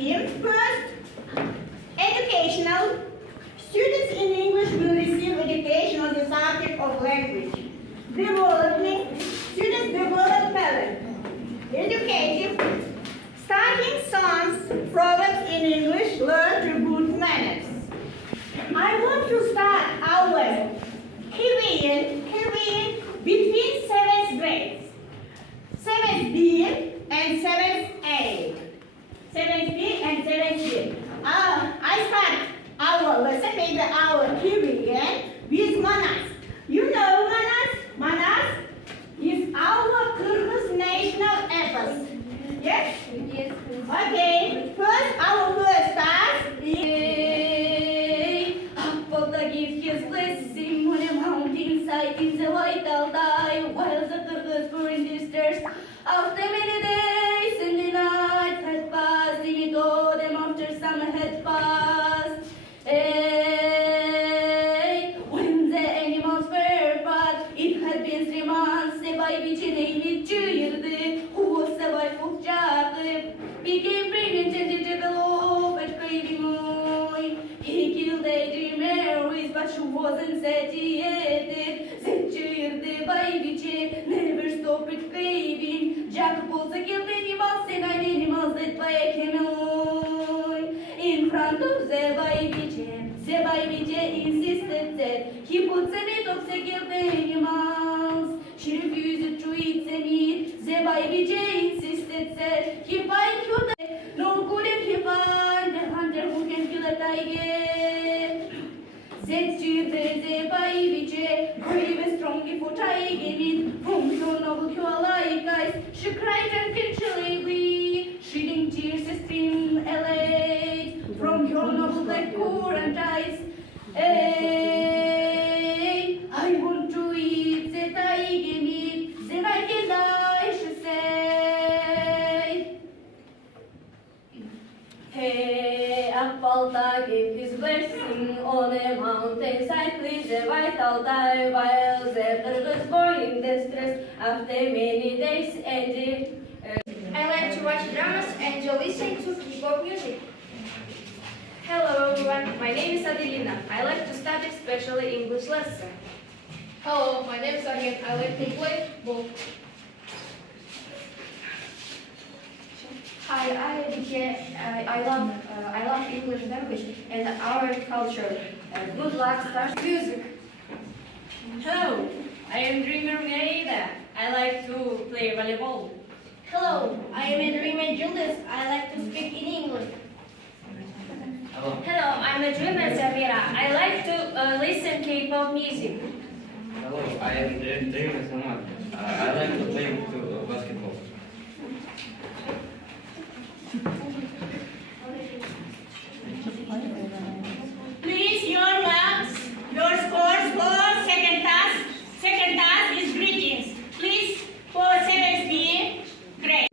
theme. First, educational. Students in English will receive education on the subject of language. Development. Students develop talent. Educative. Starting songs, proverbs in English, learn to good manners. I want to start our lesson. Carrying between 7th grades. 7th B and 7th A. 7th B and 7th C. I start our lesson, maybe our carrying with manas. You know manas? Manas is our Kyrgyz national epos. Yes? Yes. Okay. First, our first task is Apollo gives his blessing on a mountainside in the white Altai, while the Kyrgyz were in distress. After many days and the night had passed, they told them after some had passed. When the animals were fed, it had been 3 months. The baby named Juyirdi, who was the wife of Jacob, became pregnant and developed craving more. He killed a dreamer, but she wasn't satiated. The Juyirdi baby never stopped craving. Jacob also killed animals and 9 animals that by a camel. In front of the baby insisted that he put the meat of the killed animals. She refused to eat the meat. The baby insisted that he might kill the nor couldn't he find a hunter who can kill a tiger. That year the baby brave strongly for tiger meat from your noble like eyes. She cried uncontrollably, shedding tears a stream elate from your noble black currant eyes. I want to eat the tiger meat, then I can die, she said. Hey, Apollo gave his blessing on a mountainside, please the vital die, while the Kyrgyz boy in distress after many days ended. I like to watch dramas and to listen to K-pop music. Hello everyone, my name is Adelina. I like to study especially English lesson. Hello, my name is Aryan. I like to play ball. Hi, I love English language and our culture. Good luck, start music. Hello, I am dreamer Merida. I like to play volleyball. Hello, I am a dreamer Julius. I like to speak in English. Hello, I'm a dreamer Zamira. I like to listen K-pop music. Hello, I am dreamer Samad. I like to play basketball. please your marks, your scores for second task. Second task is greetings. Please for 7th B grade.